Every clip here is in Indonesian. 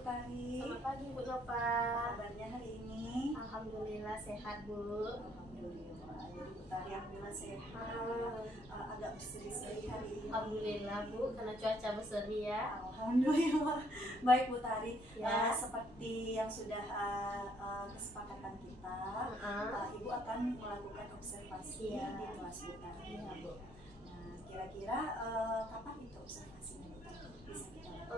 Bu Tari. Selamat pagi Bu Nova. Kabarnya hari ini? Alhamdulillah sehat Bu. Alhamdulillah. Jadi Bu Tari alhamdulillah sehat. Agak berseri-seri hari ini. Alhamdulillah Bu, karena cuaca berseri ya. Alhamdulillah. Baik Bu Tari. Ya. Seperti yang sudah kesepakatan kita, Ibu akan melakukan observasi Ya. di kelas Bu Tari. Iya Bu. Nah, kira-kira kapan itu observasinya Bu Tari? Bisa kita lakukan?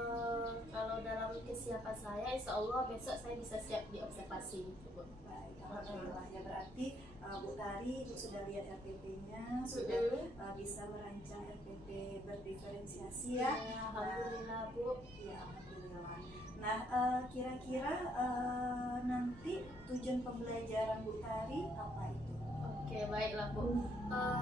Kalau dalam kesiapan saya, insya Allah besok saya bisa siap di observasi gitu Bu. Baik, alhamdulillah ya, berarti Bu Tari sudah lihat RPP-nya, sudah bisa merancang RPP berdiferensiasi ya. Alhamdulillah Bu. Ya, alhamdulillah. Nah, kira-kira nanti tujuan pembelajaran Bu Tari apa itu? Oke, baiklah Bu.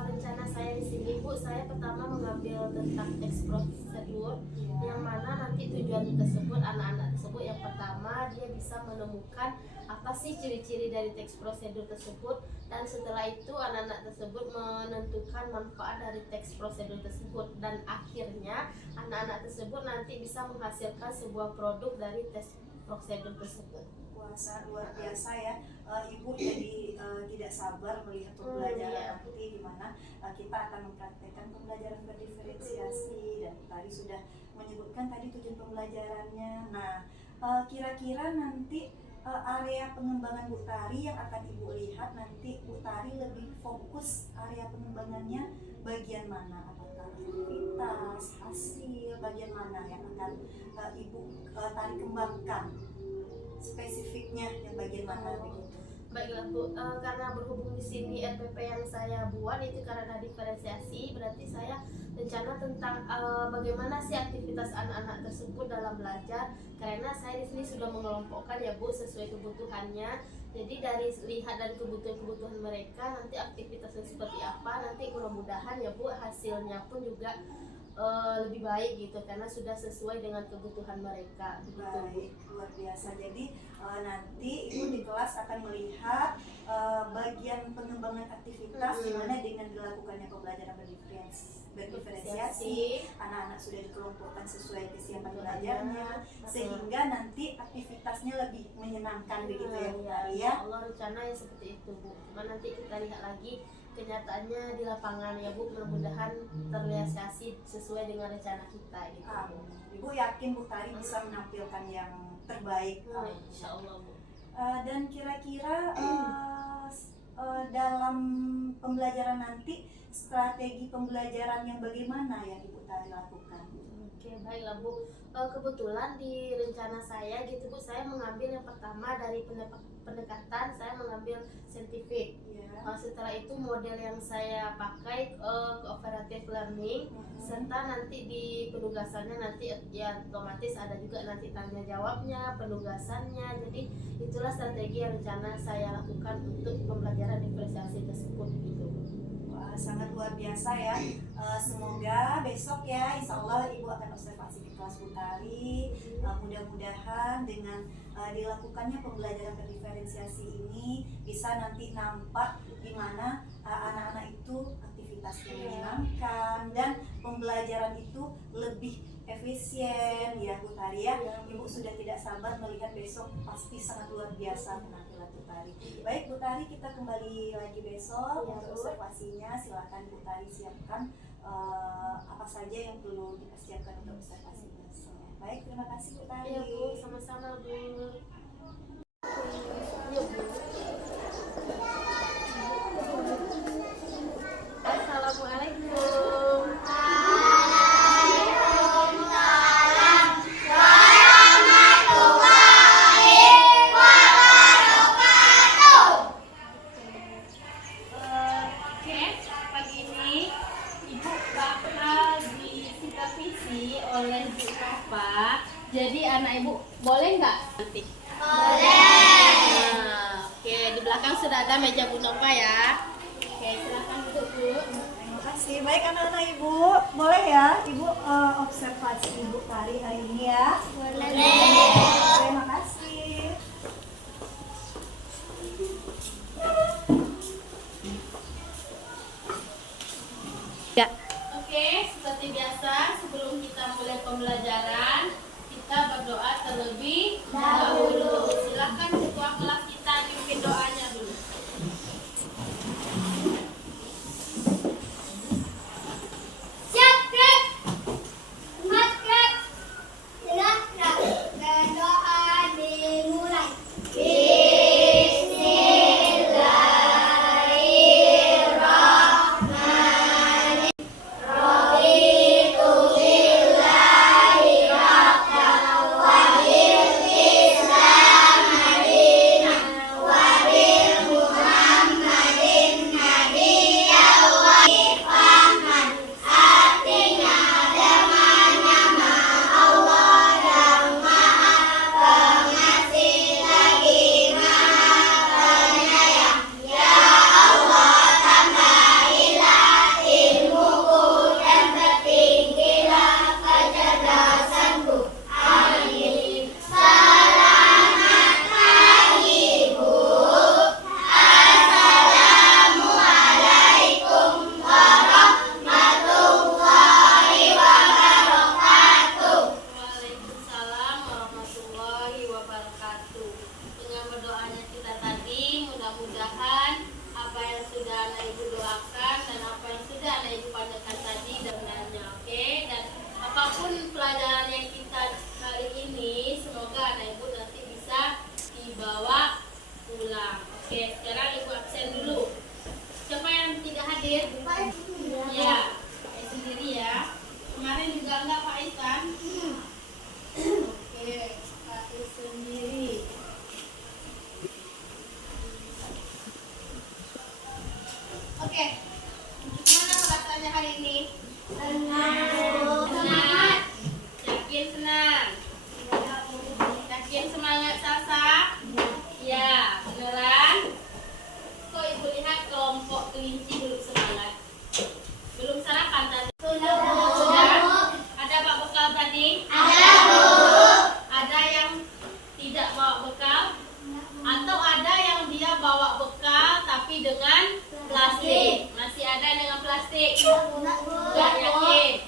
Rencana saya di sini Bu, saya pertama mengambil tentang teks prosedur, yang mana nanti tujuan tersebut anak-anak tersebut yang pertama dia bisa menemukan apa sih ciri-ciri dari teks prosedur tersebut, dan setelah itu anak-anak tersebut menentukan manfaat dari teks prosedur tersebut, dan akhirnya anak-anak tersebut nanti bisa menghasilkan sebuah produk dari teks prosedur tersebut. Wah, sangat luar biasa ya. Ibu jadi tidak sabar melihat pembelajaran Iya. nanti di mana kita akan mempraktekkan pembelajaran berdiferensiasi, dan tadi sudah menyebutkan tadi tujuan pembelajarannya. Nah, kira-kira nanti area pengembangan Bu Tari yang akan Ibu lihat nanti, Bu Tari lebih fokus area pengembangannya bagian mana? Apakah aktivitas, hasil, bagian mana yang akan Ibu Tari kembangkan? Spesifiknya yang bagian mana begitu? Baiklah Bu, karena berhubung di sini RPP yang saya buat itu karena diferensiasi, berarti saya rencana tentang bagaimana sih aktivitas anak-anak tersebut dalam belajar. Karena saya di sini sudah mengelompokkan ya Bu sesuai kebutuhannya. Jadi lihat dari kebutuhan mereka nanti aktivitasnya seperti apa, nanti mudah-mudahan ya Bu hasilnya pun juga lebih baik gitu, karena sudah sesuai dengan kebutuhan mereka begitu Bu. Baik, luar biasa. Jadi nanti Ibu di kelas akan melihat bagian pengembangan aktivitas di mana dengan dilakukannya pembelajaran berdiferensiasi, anak-anak sudah dikelompokkan sesuai kesiapan belajarnya, sehingga nanti aktivitasnya lebih menyenangkan begitu ya Bu Tari ya. Allah rencananya seperti itu Bu. Cuma nanti kita lihat lagi kenyataannya di lapangan ya Bu, mudah-mudahan terrealisasi sesuai dengan rencana kita gitu. Ibu yakin Bu Tari bisa menampilkan yang terbaik. Insya Allah Bu. Dan kira-kira dalam pembelajaran nanti strategi pembelajaran yang bagaimana yang Ibu Tari lakukan? Oke, baiklah Bu. Kebetulan di rencana saya gitu Bu, saya mengambil yang pertama dari pendekatan, saya mengambil saintifik. Setelah itu model yang saya pakai cooperative learning, serta nanti di penugasannya nanti ya otomatis ada juga nanti tanya jawabnya, penugasannya. Jadi itulah strategi yang rencana saya lakukan untuk pembelajaran diferensiasi tersebut gitu. Wah, sangat luar biasa ya. Semoga besok ya insya Allah Ibu akan observasi di kelas Bu Tari. Mudah-mudahan dengan dilakukannya pembelajaran berdiferensiasi ini bisa nanti nampak di mana anak-anak itu aktivitasnya menyenangkan dan pembelajaran itu lebih efisien ya Bu Tari ya. Ibu sudah tidak sabar melihat besok, pasti sangat luar biasa penampilan Bu Tari. Baik Bu Tari, kita kembali lagi besok untuk observasinya. Silakan Bu Tari siapkan apa saja yang perlu dipersiapkan untuk observasi besok. Baik, terima kasih Bu Tari. Iya Bu, sama-sama Bu. Yuk Bu. Assalamualaikum. Pagi ini Ibu bakal disupervisi oleh Bu Nova. Jadi anak Ibu boleh nggak nanti? Boleh. Oke, di belakang sudah ada meja Bu Nova ya. Oke, silakan duduk Bu. Terima kasih. Baik anak-anak Ibu, boleh ya Ibu observasi Ibu Tari hari ini ya? Boleh. Terima kasih. Ya. Oke, seperti biasa sebelum kita mulai pembelajaran, kita berdoa terlebih dahulu. Silakan ketua kelas kita pimpin doanya dulu. Siap, gerak. Semangat, gerak. Gerak, gerak. Berdoa dimulai. Bismillahirrahmanirrahim. Raditu billahi rabban wa bil Islam madinah wa bil Muhammadin nabiyyan wa ifaman. Artinya dengan nama Allah yang Maha Pengasih lagi Maha Penyayang. Ya Allah, tambahilah ilmuku dan tertinggilah kecerdasanku. Amin. Selamat pagi, Bu. Assalamualaikum warahmatullahi wabarakatuh. Waalaikumsalam warahmatullahi wabarakatuh. Dengan berdoanya kita tadi, mudah-mudahan apa yang sudah anak ibu doakan dan apa yang sudah anak ibu panjatkan tadi dengannya, oke? Dan apapun pelajaran yang kita kali ini, semoga anak ibu nanti bisa dibawa pulang. Oke, sekarang ibu absen dulu. Siapa yang tidak hadir? Ya, saya sendiri ya. Kemarin juga enggak Pak Isan. Oke, Pak Is sendiri. Oke, gimana perasaannya hari ini? Senang. Yakin senang? Yakin semangat Salsa? Ya, beneran? Kok ibu lihat kelompok kelinci belum semangat? Belum sarapan tadi? Sudah? Ada Pak bekal tadi? Ada yang tidak bawa bekal? Atau ada yang dia bawa bekal tapi dengan plastik? Masih ada yang dengan plastik? Enggak yakin?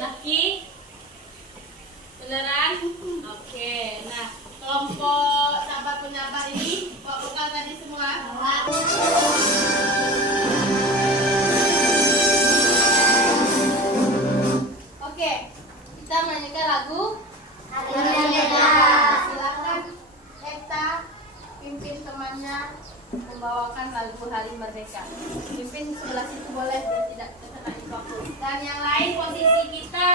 Laki? Beneran? Oke, nah kelompok sahabat penyabar ini bawa bekal tadi semua? Oke, kita menyanyikan lagu. Silakan Eta pimpin temannya membawakan lagu Hari Merdeka. Pimpin sebelah situ boleh, biar tidak terkena waktu. Dan yang lain posisi kita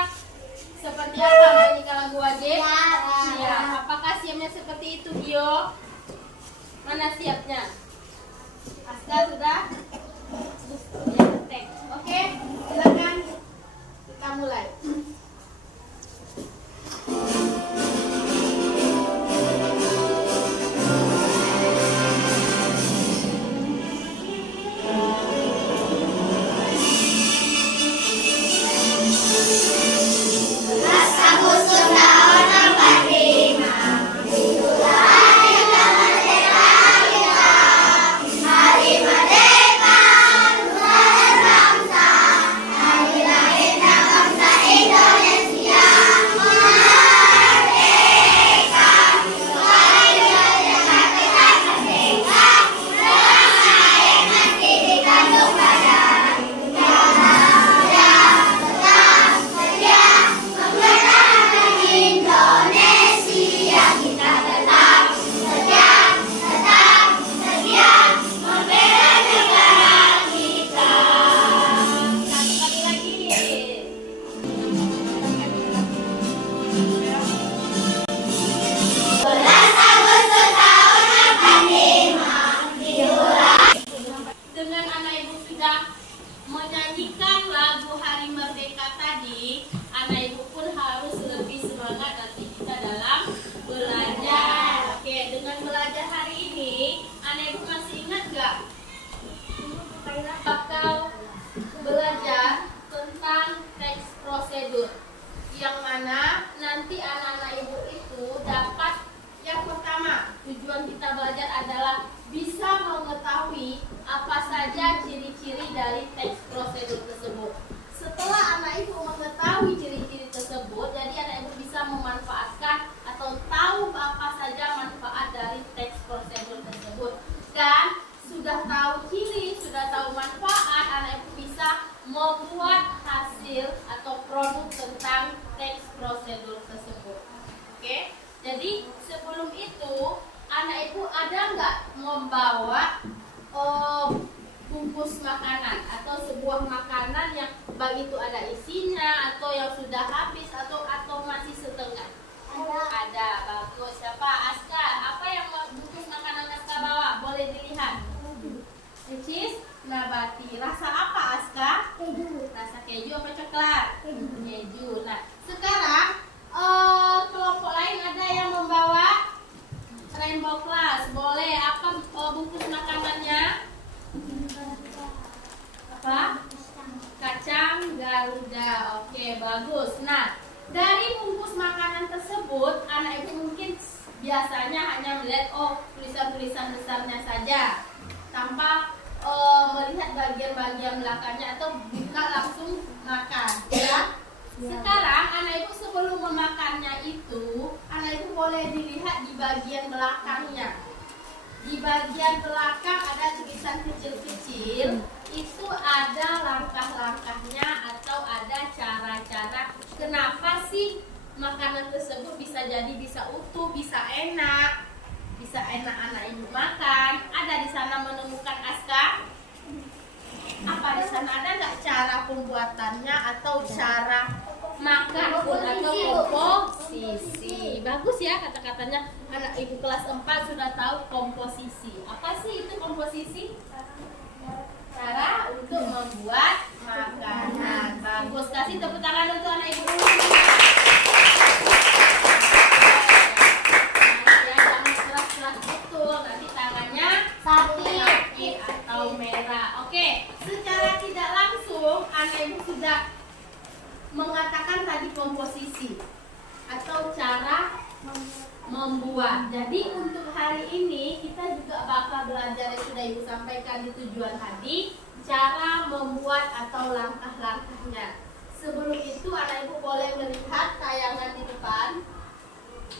seperti apa menyanyikan lagu wajib? Ya. Apakah siapnya seperti itu, Gio? Mana siapnya? Aska sudah? Ya, tek. Oke, silakan kita mulai. Hari merdeka, Nusa dan bangsa. Hari lahirnya bangsa Indonesia. Jadi sebelum itu anak ibu ada nggak membawa bungkus makanan atau sebuah makanan yang baik itu ada isinya atau yang sudah habis atau masih setengah? Ada. Bagus. Siapa? Aska. Apa yang bungkus makanan Aska bawa? Boleh dilihat. Cheese nabati. Rasa apa Aska? Keju. Rasa keju apa coklat? Keju. Nah, sekarang kelompok lain ada yang membawa Rainbow Class. Boleh. Apa bungkus makanannya? Apa? Kacang Garuda. Oke, bagus. Nah, dari bungkus makanan tersebut, anak ibu mungkin biasanya hanya melihat tulisan-tulisan besarnya saja, tanpa melihat bagian-bagian belakangnya atau buka langsung makan. Ya. Sekarang anak ibu sebelum memakannya itu, anak ibu boleh dilihat di bagian belakangnya. Di bagian belakang ada tulisan kecil-kecil. Itu ada langkah-langkahnya atau ada cara-cara kenapa sih makanan tersebut bisa utuh, bisa enak anak ibu makan. Ada di sana menemukan Aska? Apa di sana ada nggak cara pembuatannya atau cara makan pun atau komposisi? Bagus ya kata-katanya. Anak ibu kelas 4 sudah tahu komposisi. Apa sih itu komposisi? Cara untuk membuat makanan. Bagus, kasih tepuk tangan untuk anak ibu dulu. Ya, jangan keras-keras betul, nanti tangannya sakit atau merah. Oke, secara tidak langsung anak ibu sudah mengatakan tadi komposisi atau cara membuat. Jadi untuk hari ini kita juga bakal belajar yang sudah ibu sampaikan di tujuan tadi, cara membuat atau langkah-langkahnya. Sebelum itu anak ibu boleh melihat tayangan di depan.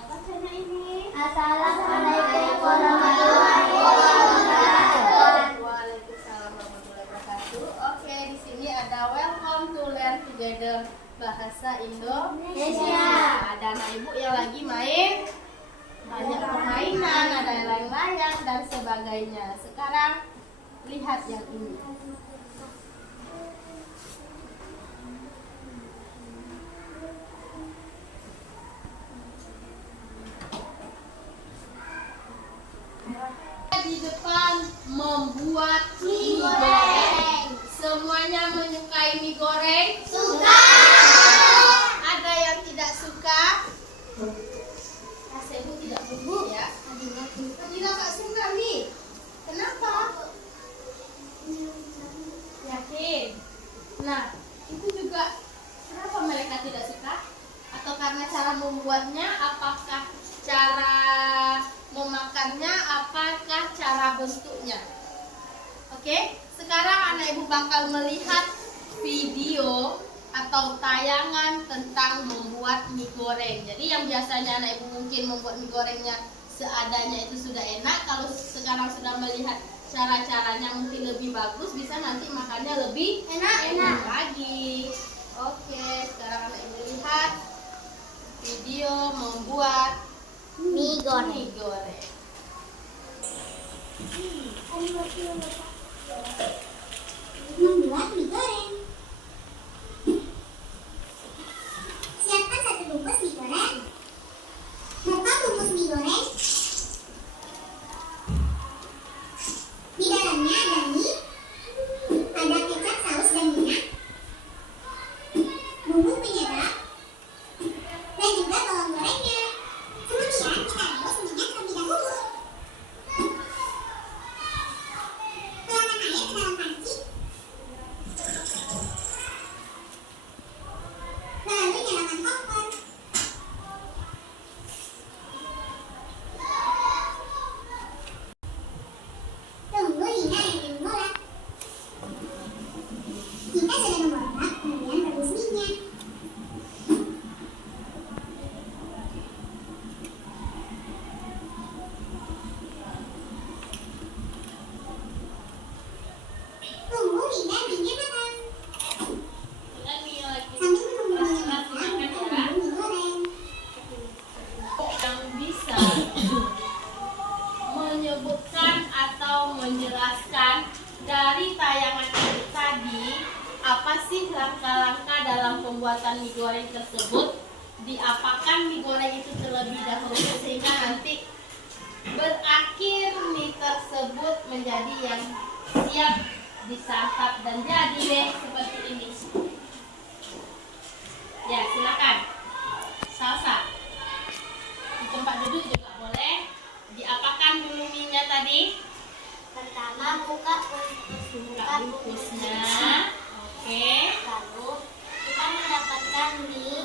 Apa bacanya ini? Assalamualaikum warahmatullahi wabarakatuh. Waalaikumsalam warahmatullahi wabarakatuh. Oke, di sini ada welcome to learn together bahasa Indonesia. Ada anak ibu yang lagi main banyak permainan, ada layang-layang dan sebagainya. Sekarang lihat yang ini. Di depan membuat mie goreng. Semuanya menyukai mie goreng? Suka. Ada yang tidak suka? Ibu tidak suka ya. Adila gak suka nih. Kenapa? Yakin? Nah, itu juga kenapa mereka tidak suka? Atau karena cara membuatnya? Apakah cara memakannya? Apakah cara bentuknya? Oke, sekarang anak ibu bakal melihat video atau tayangan tentang membuat mie goreng. Jadi yang biasanya anak ibu mungkin membuat mie gorengnya seadanya itu sudah enak. Kalau sekarang sudah melihat cara-caranya mungkin lebih bagus, bisa nanti makannya lebih enak lagi. Oke, sekarang anak ibu lihat video membuat Mie goreng. Membuat mie goreng. Siapkan 1 bungkus mie goreng. Buka bungkus mie goreng. Di dalamnya ada mie, ada kecap, saus, dan minyak, bumbu penyedap, dan juga bawang gorengnya. Kemudian kita rebus minyak terlebih dahulu. Tuangkan air ke dalam panci. pembuatan mie goreng tersebut, diapakan mie goreng itu terlebih dahulu sehingga nanti berakhir mie tersebut menjadi yang siap disantap dan jadi deh seperti ini. Ya, silakan. Salsa. Di tempat duduk juga boleh. Diapakan dulu mie-nya tadi? Pertama buka bungkusnya. Oke. Lalu kita mendapatkan mie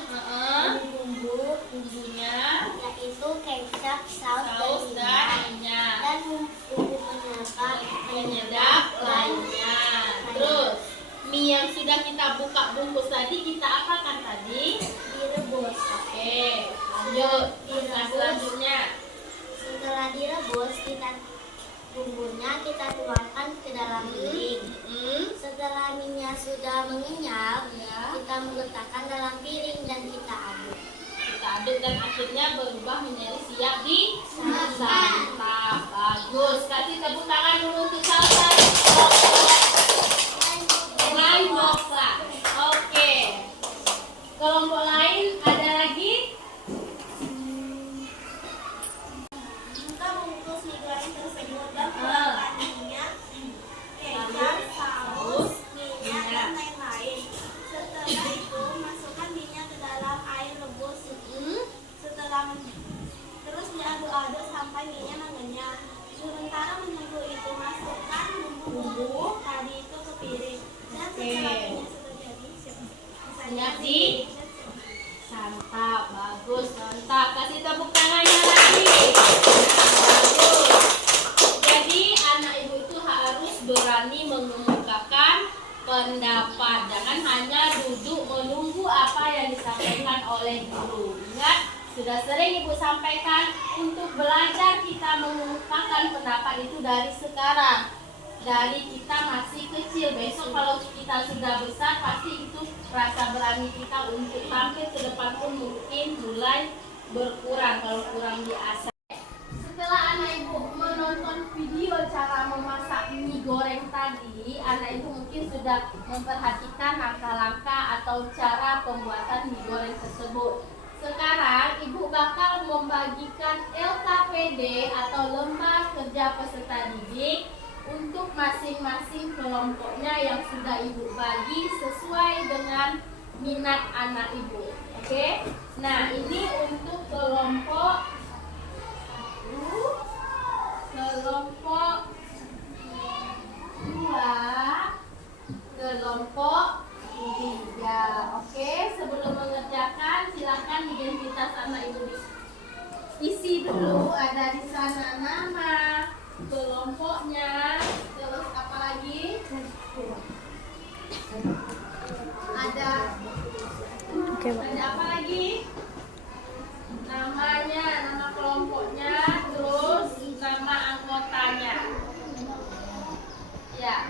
Bumbunya, yaitu kecap, saus dan minyak. dan bumbu Penyedap lainnya. Terus mie yang sudah kita buka bungkus tadi kita apakan tadi? direbus. Oke, lanjut. Selanjutnya. Setelah direbus, bumbunya kita tuangkan ke dalam piring. Setelah minyak sudah mengenyal, kita meletakkan dalam piring dan kita aduk. Kita aduk dan akhirnya berubah menjadi siap disantap. Bagus. Kasih tepuk tangan dulu untuk salsa. Lain boxa. Oke. Kelompok lain ada lagi? Buka bungkus mie goreng tersebut dan tuangkan minyak, kecap, saus, minyak, dan lain-lain. Setelah itu masukkan minyak ke dalam air rebus. Terus diaduk-aduk sampai minyak mengenyal. Sementara menunggu itu masukkan bumbu tadi itu ke piring. Dan setelah minyak sudah jadi, Siap disantap. Bagus, mantap. Kasih tepuk tangannya lagi. Bagus. Jadi anak ibu itu harus berani mengemukakan pendapat. Jangan hanya duduk menunggu apa yang disampaikan oleh guru. Ingat, sudah sering ibu sampaikan, untuk belajar kita mengemukakan pendapat itu dari sekarang. Dari kita masih kecil. Besok kalau kita sudah besar, pasti itu rasa berani kita untuk tampil ke depan pun mungkin mulai berkurang kalau kurang diasah. Setelah anak ibu menonton video cara memasak mie goreng tadi, anak ibu mungkin sudah memperhatikan langkah-langkah atau cara pembuatan mie goreng tersebut. Sekarang ibu bakal membagikan LKPD atau lembar kerja peserta didik untuk masing-masing kelompoknya yang sudah ibu bagi sesuai dengan minat anak ibu. Oke? Nah, ini untuk kelompok 2, kelompok 3. Oke, sebelum mengerjakan silakan identitas anak ibu isi dulu. Ada di sana nama, kelompoknya, terus apa lagi? Ada apa lagi? Namanya, nama kelompoknya, terus nama anggotanya. Ya,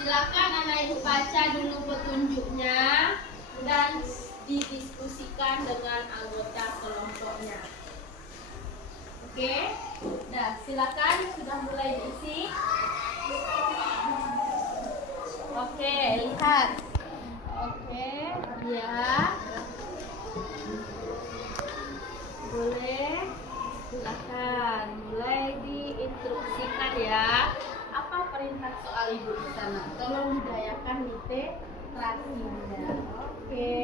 silakan anak ibu baca dulu petunjuknya dan didiskusikan dengan anggota kelompoknya. Oke, nah silakan sudah mulai diisi. Oke, lihat. Oke, ya. Boleh, silakan mulai diinstruksikan ya. Apa perintah soal ibu di sana? Tolong budayakan literasinya. Oke,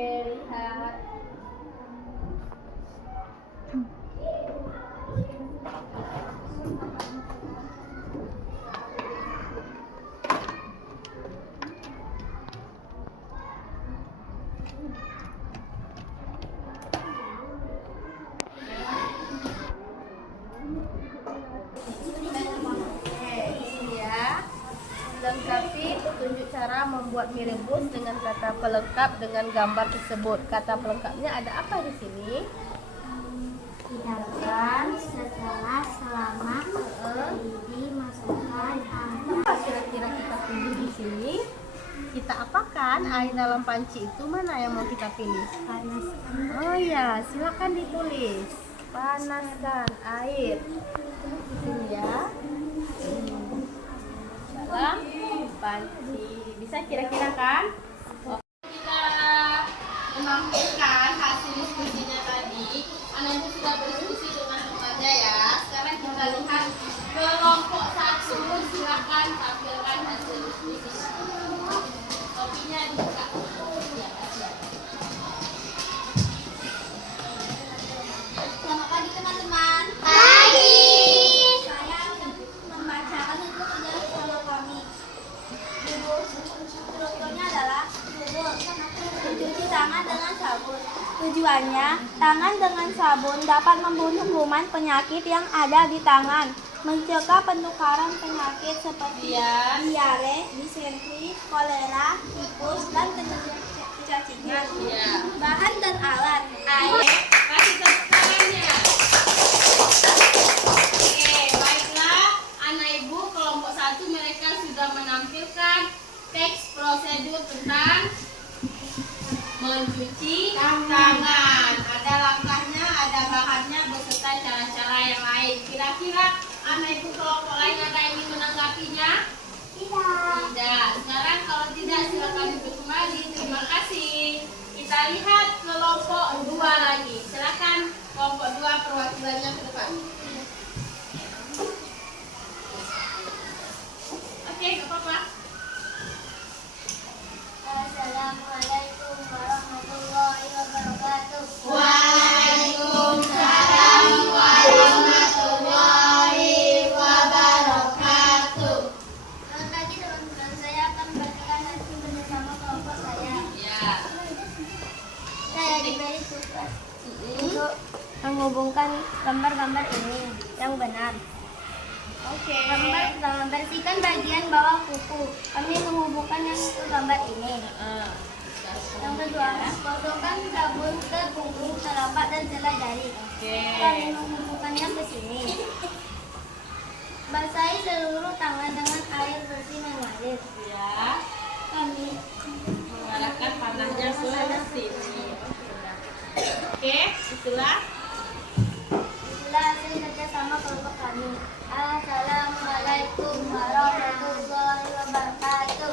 lihat. Lengkapi petunjuk cara membuat mie rebus dengan kata pelengkap dengan gambar tersebut. Kata pelengkapnya ada apa di sini? Tidakkan setelah selama dimasukkan Apa kira-kira kita pilih di sini? Kita apakan air dalam panci itu? Mana yang mau kita pilih? panaskan. Oh ya, silakan ditulis. Panaskan air. Di sini ya. Dalam panci. Bisa kira-kira kan? Kita menampilkan hasil diskusinya tadi, anak ibu sudah berdiskusi dengan temannya ya. Sekarang kita lihat kelompok 1, silakan tampilkan hasil diskusi. Kopinya dibuka. Ya, Selamat pagi teman-teman. Pagi. Saya akan membacakan untuk tugas kelompok kami. Judul strukturnya adalah judul mencuci tangan dengan sabun. Tujuannya, tangan dengan sabun dapat membunuh kuman penyakit yang ada di tangan, mencegah penularan penyakit seperti diare, disentri, kolera, tipus, dan cacingan. Bahan dan alat: air. kasih tepuk tangannya. Oke, baiklah. Anak ibu kelompok 1 mereka sudah menampilkan teks prosedur tentang mencuci tangan. Ada langkahnya, ada bahannya, beserta cara-cara yang lain. Kira-kira anak ibu kelompok lain ada yang ingin menanggapinya? Tidak. Sekarang kalau tidak silakan duduk kembali. Terima kasih. Kita lihat kelompok 2 lagi. Silakan kelompok 2 perwakilannya ke depan. Oke, nggak apa-apa. Assalamualaikum warahmatullahi wabarakatuh. Waalaikumsalam warahmatullahi wabarakatuh. Selamat pagi teman-teman, saya akan membacakan hasil bersama kelompok saya. Ya. Saya diberi tugas untuk menghubungkan gambar-gambar ini yang benar. Oke. Membersihkan bagian bawah kuku. Kami menghubungkan yang ke gambar ini. Yang kedua, kosongkan sabun ke punggung, telapak dan selai jari. Oke. Kami menghubungkannya ke sini. Basahi seluruh tangan dengan air bersih mengalir. Ya. Kami Mengarahkan panahnya ke sini. Oke, itulah. itulah hasil kerjasama kelompok kami. Assalamualaikum warahmatullahi wabarakatuh.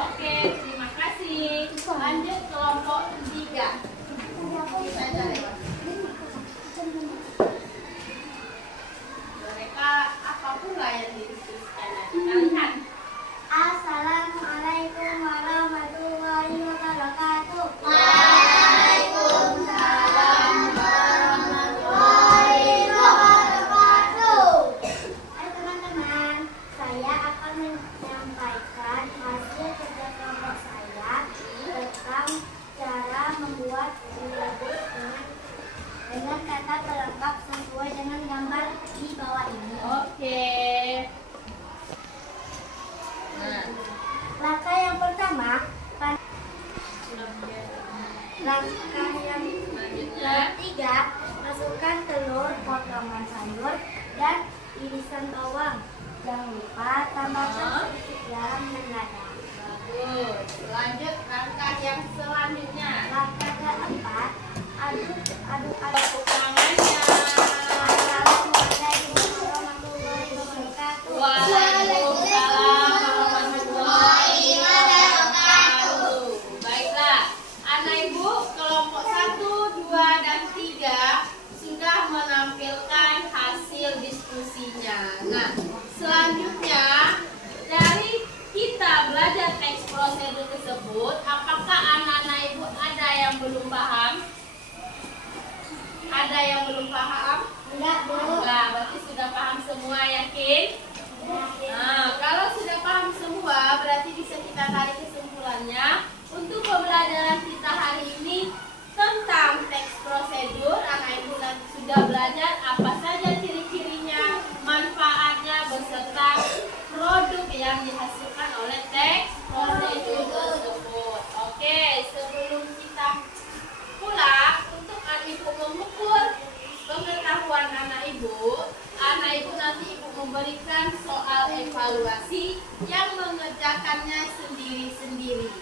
Oke, terima kasih. Lanjut kelompok 3. Mereka apapun lah yang didiskusikan. Kita lihat. Assalamualaikum warahmatullahi wabarakatuh. Hai teman-teman, saya akan menyampaikan hasil kerja kelompok saya tentang cara membuat rebus dengan kata pelengkap sesuai dengan gambar di bawah ini. Oke. Nah, Langkah yang pertama, langkah yang ketiga, masukkan telur, potongan sayur, dan irisan bawang. Jangan lupa tambahkan sedikit garam dan lada. bagus. Lanjut langkah yang selanjutnya. Langkah keempat, aduk Tepuk tangannya. Assalamualaikum warahmatullahi wabarakatuh. Waalaikumsalam warahmatullahi wabarakatuh. Baiklah, anak ibu kelompok 1, 2, dan 3 sudah menampilkan hasil diskusinya. Nah, selanjutnya dari kita belajar teks prosedur tersebut, apakah anak-anak ibu ada yang belum paham? Ada yang belum paham? Enggak, Bu. Enggak, berarti sudah paham semua, yakin? Nah, kalau sudah paham semua, berarti bisa kita tarik kesimpulannya. Untuk pembelajaran kita hari ini tentang teks prosedur, anak ibu nanti sudah belajar apa saja ciri-cirinya, manfaatnya, beserta produk yang dihasilkan oleh teks prosedur tersebut. Oke, sebelum kita pulang, untuk anak ibu mengukur pengetahuan anak ibu nanti ibu memberikan soal evaluasi yang mengerjakannya sendiri-sendiri.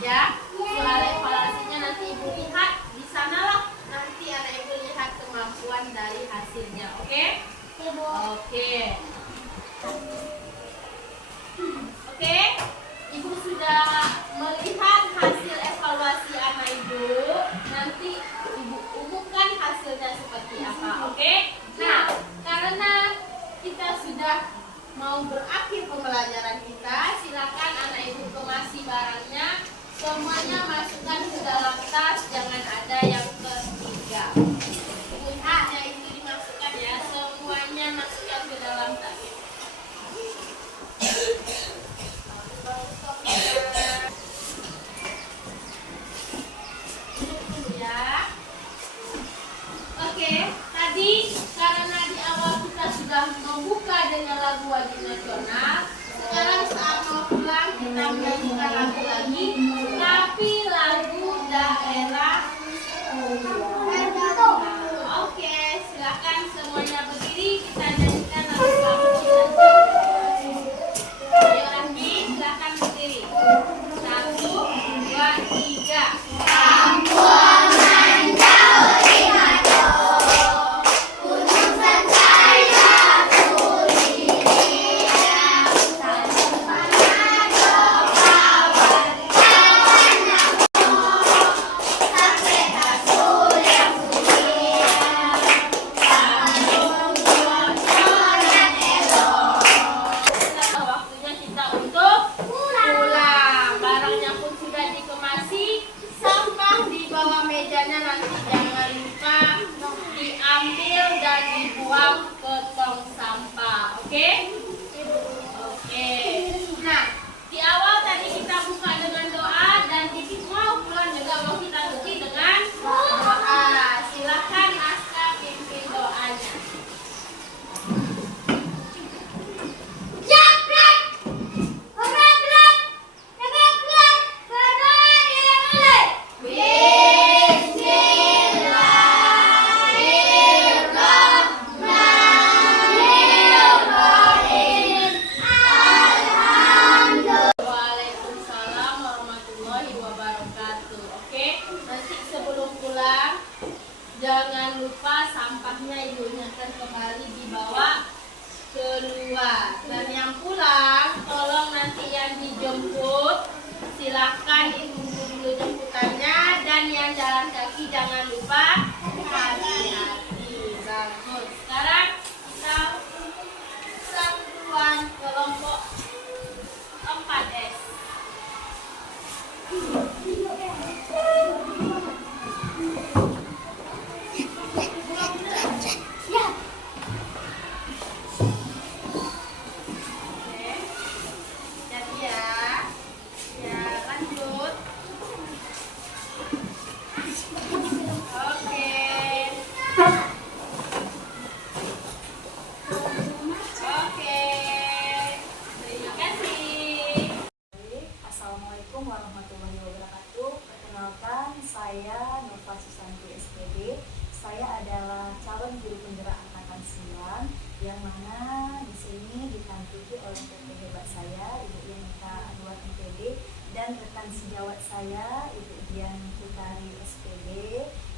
Ya, soal evaluasinya nanti ibu lihat di sanalah, nanti anak ibu lihat kemampuan dari hasilnya. Oke? Oke, Bu. Oke. sebelum berakhir pembelajaran kita, silakan anak ibu kemasi barangnya, semuanya masukkan ke dalam tas, jangan ada yang ketiga. Punanya itu dimasukkan ya, semuanya masukkan ke dalam tas. Oke, tadi karena di awal kita sudah membuka dengan lagu wajib nasional, sekarang saat mau pulang kita menyanyikan lagu lagi, tapi lagu daerah. Oke, silakan semuanya berdiri, kita nyanyikan lagu kita. Ayo Randi, silakan berdiri. 1, 2, 3. Waktunya kita untuk pulang. Barangnya pun sudah dikemasi, sampah di bawah mejanya nanti jangan lupa diambil dan dibuang ke tong sampah. Oke? Oke. Nah, di awal tadi kita buka dengan doa dan di mau pulang juga mau kita tutup dengan doa. Silakan Aska pimpin doanya. Waalaikumsalam warahmatullahi wabarakatuh. Oke, nanti sebelum pulang jangan lupa sampahnya ibunya akan kembali dibawa keluar. Dan yang pulang, tolong nanti yang dijemput silakan ditunggu dulu jemputannya, dan yang jalan kaki jangan lupa hati-hati. Bagus. Sekarang kita satuan kelompok 4S. Oke, jadi ya lanjut. Oke. Oke. Terima kasih. Assalamualaikum warahmatullahi wabarakatuh. Perkenalkan, saya Nova Susanti SPD. Saya adalah calon guru penggerak angkatan 9, yang mana di sini ditantuki oleh PP hebat saya, Ibu Yanita Anwar MPD, dan rekan sejawat saya, Ibu Dian Putari SPD,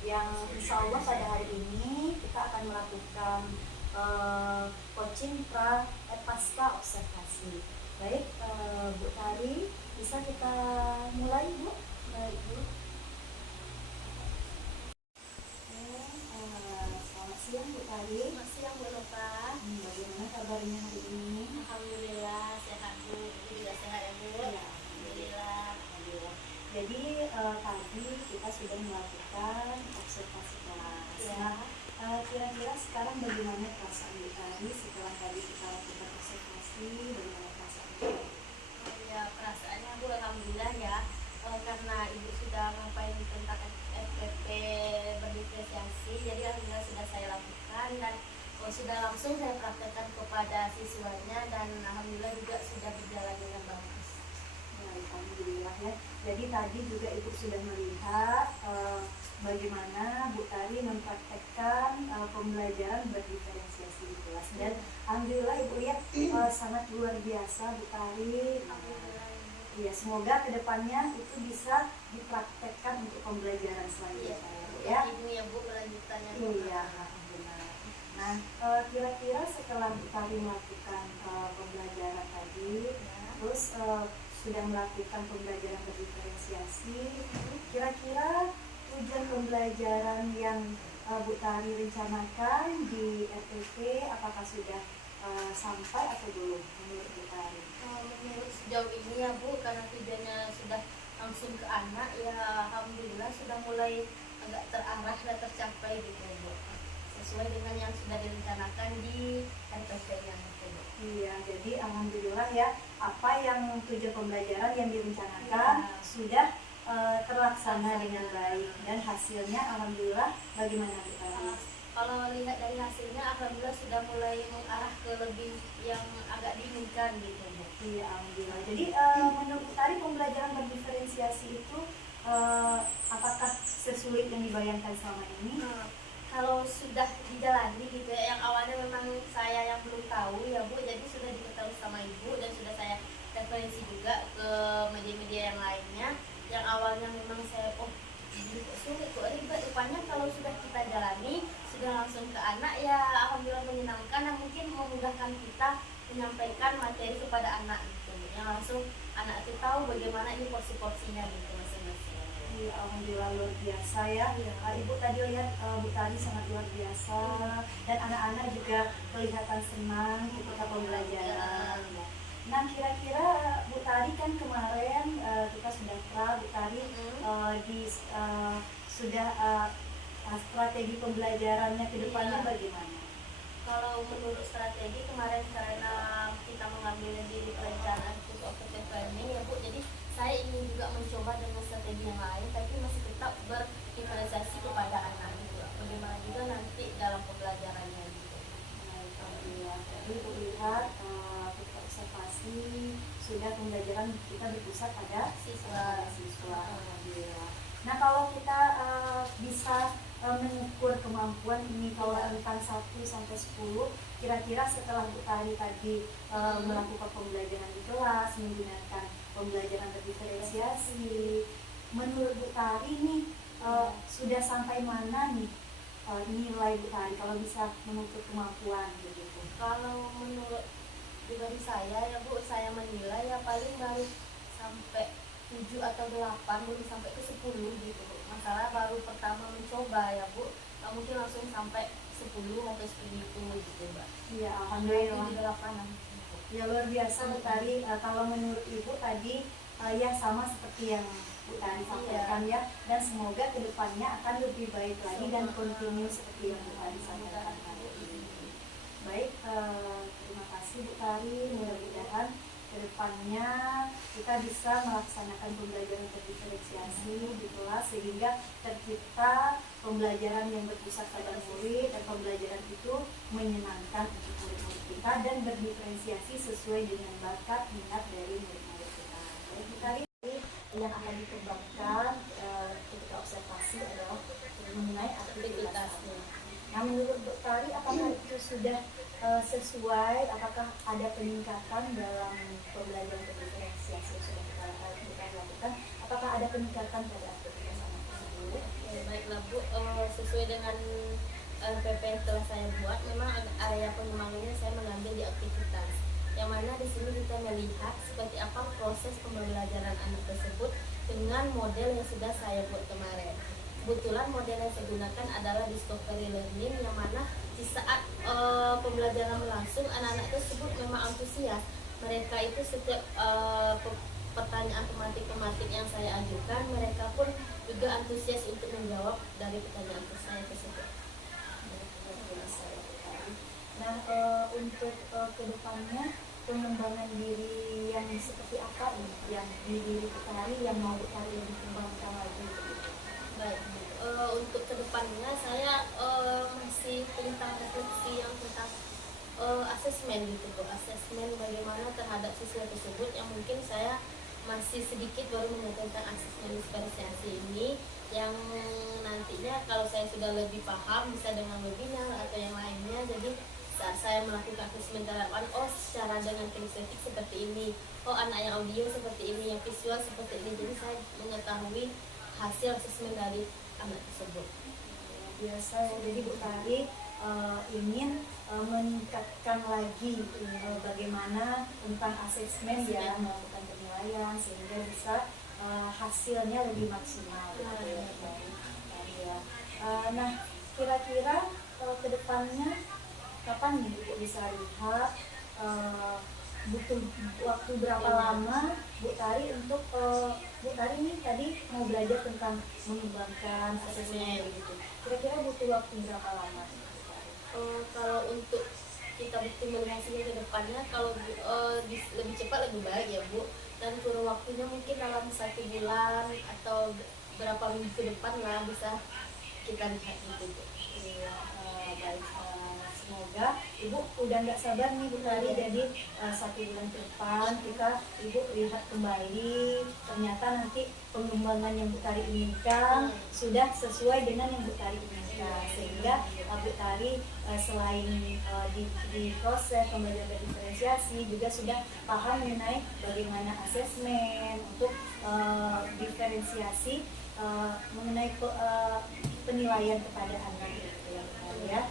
yang insya Allah pada hari ini kita akan melakukan coaching pasca observasi. Baik, Bu Tari, bisa kita mulai, Bu? Baik, Bu. Selamat siang, Bu Tari. Selamat siang Bu Nova. Bagaimana kabarnya hari ini? Alhamdulillah sehat Bu. Ibu juga sehat ya Bu. Ya. Alhamdulillah. Alhamdulillah. Jadi tadi kita sudah melakukan observasi kelas. Ya. Nah, kira-kira sekarang bagaimana perasaan Bu Tari setelah tadi kita lakukan observasi? Bagaimana perasaan Bu? Ya perasaannya Bu alhamdulillah ya. Karena Ibu sudah ngapain tentang FPP berdiferensiasi, jadi alhamdulillah sudah saya lakukan dan sudah langsung saya praktekkan kepada siswanya, dan alhamdulillah juga sudah berjalan dengan bagus. Ya, alhamdulillah ya. Jadi tadi juga Ibu sudah melihat bagaimana Bu Tari mempraktekkan pembelajaran berdiferensiasi di kelas, dan alhamdulillah Ibu lihat sangat luar biasa Bu Tari. Ya, semoga kedepannya itu bisa dipraktekkan untuk pembelajaran selanjutnya Bu ya. Ibu ya Bu melanjutkannya. Iya, benar. Nah, kira-kira setelah Bu Tari melakukan pembelajaran tadi, terus sudah melakukan pembelajaran berdiferensiasi, kira-kira tujuan pembelajaran yang Bu Tari rencanakan di RPP apakah sudah sampai atau belum menurut Bu Tari? Menurut sejauh ini ya Bu, karena tujuannya sudah langsung ke anak, ya alhamdulillah sudah mulai agak terarah dan tercapai gitu Bu, sesuai dengan yang sudah direncanakan di RPP-nya gitu Bu. Iya, jadi alhamdulillah ya, apa yang tujuan pembelajaran yang direncanakan sudah terlaksana dengan baik, dan hasilnya alhamdulillah bagaimana Bu Tari? Kalau lihat dari hasilnya, alhamdulillah sudah mulai mengarah ke lebih yang agak diinginkan gitu Bu. Iya, alhamdulillah. Jadi menurut Bu Tari pembelajaran berdiferensiasi itu apakah sesulit yang dibayangkan selama ini? Kalau sudah dijalani gitu ya, yang awalnya memang saya yang belum tahu ya Bu, jadi sudah diketahui sama Ibu dan sudah saya referensi juga ke media-media yang lainnya. Yang awalnya memang saya ini kok sulit, kok ribet, rupanya kalau sudah kita jalani, sudah langsung ke anak, ya alhamdulillah menyenangkan dan mungkin memudahkan kita menyampaikan materi kepada anak gitu, yang langsung anak itu tahu bagaimana ini porsi-porsinya gitu masing-masing. Iya, alhamdulillah luar biasa ya. Ibu tadi lihat Bu Tari sangat luar biasa, dan anak-anak juga kelihatan senang ketika pembelajaran. Nah, kira-kira Bu Tari kan kemarin kita sudah Bu Tari sudah strategi pembelajarannya ke depannya bagaimana? Kalau menurut strategi kemarin, karena kita mengambilnya di perencanaan untuk occupational planning ya Bu, jadi saya ingin juga mencoba dengan strategi yang lain, tapi masih tetap berdiferensiasi kepada anak gitu. Bagaimana juga nanti dalam pembelajarannya gitu. Alhamdulillah. Jadi Bu lihat kita observasi sudah pembelajaran kita berpusat pada siswa. Alhamdulillah. Nah, kalau kita bisa mengukur kemampuan ini, kalau rentang 1 sampai 10, kira-kira setelah Bu Tari tadi melakukan pembelajaran di kelas menggunakan pembelajaran berdiferensiasi, menurut Bu Tari nih sudah sampai mana nih nilai Bu Tari kalau bisa mengukur kemampuan begitu? Kalau menurut pribadi saya ya Bu, saya menilai ya paling baru sampai 7 atau 8, belum sampai ke 10 gitu Bu. Masalah baru pertama mencoba ya Bu, nggak mungkin langsung sampai 10 atau segitu gitu Mbak. Iya, alhamdulillah. 8 Ya, luar biasa Bu Tari. Kalau menurut Ibu tadi ya sama seperti yang Bu Tari sampaikan ya, dan semoga kedepannya akan lebih baik lagi dan continue seperti yang Bu Tari sampaikan hari ini. Baik, terima kasih Bu Tari. Mudah-mudahan kedepannya kita bisa melaksanakan pembelajaran berdiferensiasi di kelas sehingga tercipta pembelajaran yang berpusat pada murid, dan pembelajaran itu menyenangkan untuk murid-murid kita dan berdiferensiasi sesuai dengan bakat minat dari murid-murid kita. Baik Bu Tari, yang akan dikembangkan ketika observasi adalah mengenai aktivitasnya. Nah, menurut Bu Tari, apakah itu sudah sesuai, apakah ada peningkatan dalam pembelajaran berdiferensiasi yang sudah kita lakukan, apakah ada peningkatan pada aktivitas anak tersebut? Baiklah Bu, sesuai dengan PP yang telah saya buat, memang area pengembangannya saya mengambil di aktivitas, yang mana di sini kita melihat seperti apa proses pembelajaran anak tersebut dengan model yang sudah saya buat kemarin. Kebetulan model yang saya gunakan adalah discovery learning, yang mana di saat pembelajaran berlangsung, anak-anak tersebut memang antusias. Mereka itu setiap pertanyaan tematik yang saya ajukan, mereka pun juga antusias untuk menjawab dari pertanyaan saya tersebut. Nah, untuk kedepannya pengembangan diri yang seperti apa nih yang di diri Bu Tari yang mau Bu Tari dikembangkan lagi? Baik, untuk kedepannya saya masih tentang refleksi yang tentang asesmen gitu Bu, asesmen bagaimana terhadap siswa tersebut, yang mungkin saya masih sedikit baru mengerti tentang asesmen diferensiasi ini, yang nantinya kalau saya sudah lebih paham bisa dengan webinar atau yang lainnya. Jadi saat saya melakukan asesmen terhadap secara dengan kinestetik seperti ini, anak yang audio seperti ini, yang visual seperti ini, jadi saya mengetahui hasil asesmen dari anak tersebut. Biasa ya, jadi Bu Tari ingin meningkatkan lagi bagaimana tentang asesmen ya, melakukan penilaian sehingga bisa hasilnya lebih maksimal. Nah, kira-kira kedepannya kapan nih Ibu bisa lihat, butuh waktu berapa lama Bu Tari untuk Bu Tari nih tadi mau belajar tentang mengembangkan asesmen gitu. Kira-kira butuh waktu berapa lama? Kalau untuk kita betul melihat hasilnya ke depannya, kalau lebih cepat lebih baik ya Bu, dan kurun waktunya mungkin dalam 1 bulan atau berapa minggu ke depan lah bisa kita lihat gitu Bu. Iya, baik. Semoga Ibu udah nggak sabar nih Bu Tari, jadi 1 bulan ke depan Ibu lihat kembali, ternyata nanti pengembangan yang Bu Tari inginkan sudah sesuai dengan yang Bu Tari inginkan, sehingga Bu Tari selain di proses pembelajaran diferensiasi juga sudah paham mengenai bagaimana asesmen untuk diferensiasi mengenai penilaian kepada anak gitu ya Bu Tari ya.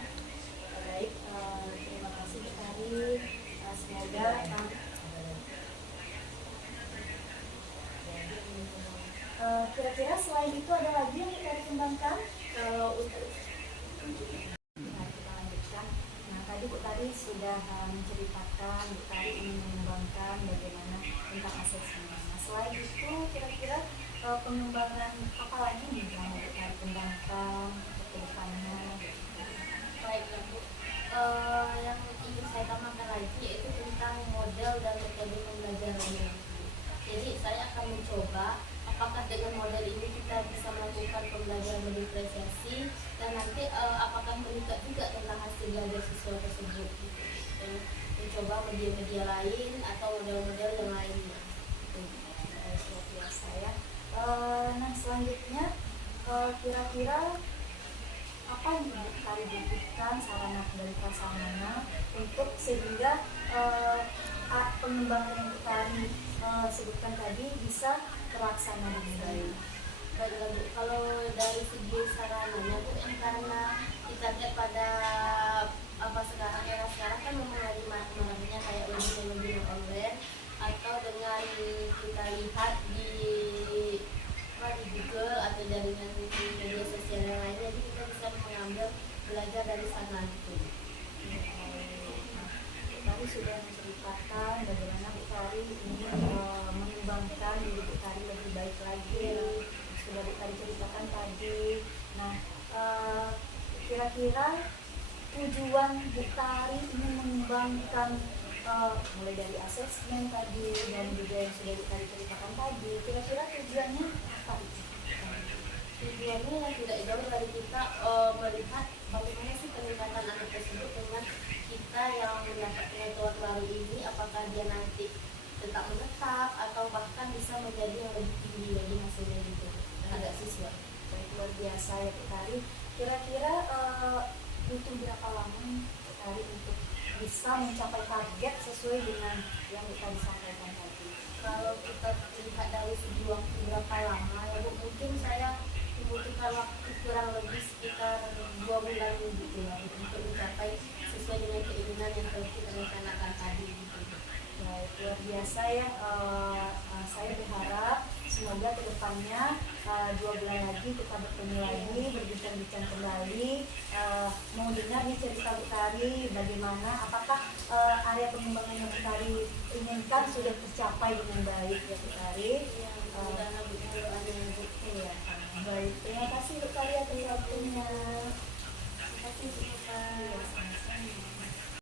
Baik, terima kasih Bu Tari. Semoga kira-kira selain itu ada lagi yang kita kembangkan. Kalau untuk Nah, kita lanjutkan. Nah, tadi Bu Tari sudah menceritakan Bu Tari ingin mengembangkan bagaimana tentang asesmen. Nah, selain itu kira-kira pengembangan apa lagi nih yang mau Bu Tari kembangkan untuk ke depannya? baik ya Bu, yang ingin saya tambahkan lagi yaitu tentang model dan metode pembelajarannya. Jadi saya akan mencoba apakah dengan model ini kita bisa melakukan pembelajaran berdiferensiasi, dan nanti apakah meningkat juga tentang hasil belajar siswa tersebut gitu. Dan mencoba media-media lain atau model-model yang lainnya gitu. Luar biasa ya. Nah, selanjutnya kira-kira apa yang Bu Tari butuhkan, sarana dari prasarana untuk sehingga pengembangan yang Bu Tari sebutkan tadi bisa terlaksana dengan baik. Baiklah Bu, kalau dari segi sarananya Bu, yang karena kita lihat pada era sekarang kan memang lagi marak-maraknya kayak webinar online, atau dengan kita lihat di Google atau jaringan media sosial yang lainnya, jadi kita bisa mengambil belajar dari sana gitu. Tadi sudah menceritakan bagaimana Bu Tari ingin mengembangkan diri Bu Tari lebih baik lagi, sudah Bu Tari ceritakan tadi. Nah, kira-kira tujuan Bu Tari ingin mengembangkan mulai dari asesmen tadi dan juga yang sudah Bu Tari ceritakan tadi, kira-kira tujuannya apa? Tujuannya yang tidak jauh dari kita melihat bagaimana sih peningkatan anak tersebut dengan kita yang mendapat pengetahuan baru ini, apakah dia nanti tetap menetap atau bahkan bisa menjadi yang lebih tinggi lagi hasilnya gitu terhadap siswa. Baik, luar biasa ya Bu Tari. Kira-kira butuh berapa lama Bu Tari untuk bisa mencapai target sesuai dengan yang Bu Tari sampaikan tadi? Kalau kita lihat dari segi waktu berapa lama ya Bu, mungkin saya membutuhkan waktu kurang lebih sekitar 2 bulan gitu ya untuk mencapai sesuai dengan keinginan yang telah kita rencanakan tadi gitu. Baik, luar biasa ya. Saya berharap semoga kedepannya 2 bulan lagi kita bertemu lagi, berbincang-bincang kembali, mau dengar nih cerita Bu Tari bagaimana, apakah area pengembangan yang Bu Tari inginkan sudah tercapai dengan baik ya Bu Tari. Mudah-mudahan Bu doanya Bu. Iya. Baik, terima kasih Bu Tari atas waktunya. Terima kasih Bu.